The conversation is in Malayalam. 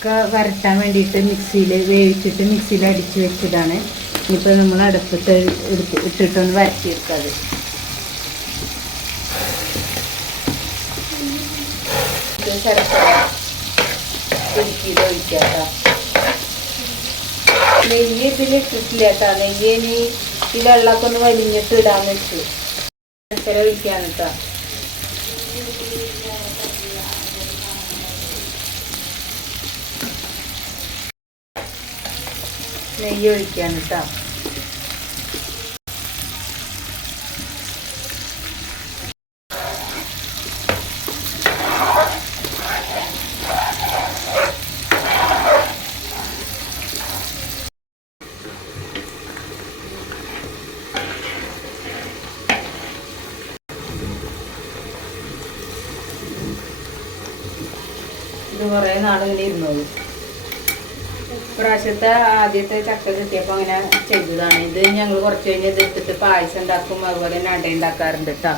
ചക്ക വരട്ടാൻ വേണ്ടിയിട്ട് മിക്സിയിൽ വേവിച്ചിട്ട് മിക്സിയിൽ അടിച്ച് വെച്ചതാണ്. ഇനിയിപ്പോൾ നമ്മൾ അടുപ്പത്ത് ഇട്ടിട്ടൊന്ന് വരട്ടിയെടുക്കാത്. ശർക്കര ഉരുക്കിയത് ഒഴിക്കാട്ടോ. നെയ്യ് ഇതിലിട്ടിട്ടില്ല കേട്ടോ. നെയ്യ് ഈ വെള്ളമൊക്കെ ഒന്ന് വലിഞ്ഞിട്ട് ഇടാന്ന് വെച്ചു. ശർക്കര ഒഴിക്കാൻ കേട്ടോ. നെയ്യ് ഒഴിക്കാൻ കേട്ടോ. ഇത് കുറേ നാളിങ്ങനെ ഇരുന്നോളൂ. ഇപ്രാവശ്യത്തെ ആദ്യത്തെ ചക്ക കിട്ടിയപ്പോൾ അങ്ങനെ ചെയ്തതാണ്. ഇത് ഞങ്ങൾ കുറച്ച് കഴിഞ്ഞ് ഇതെടുത്തിട്ട് പായസം ഉണ്ടാക്കും, അതുപോലെ തന്നെ അട ഉണ്ടാക്കാറുണ്ട് കേട്ടോ.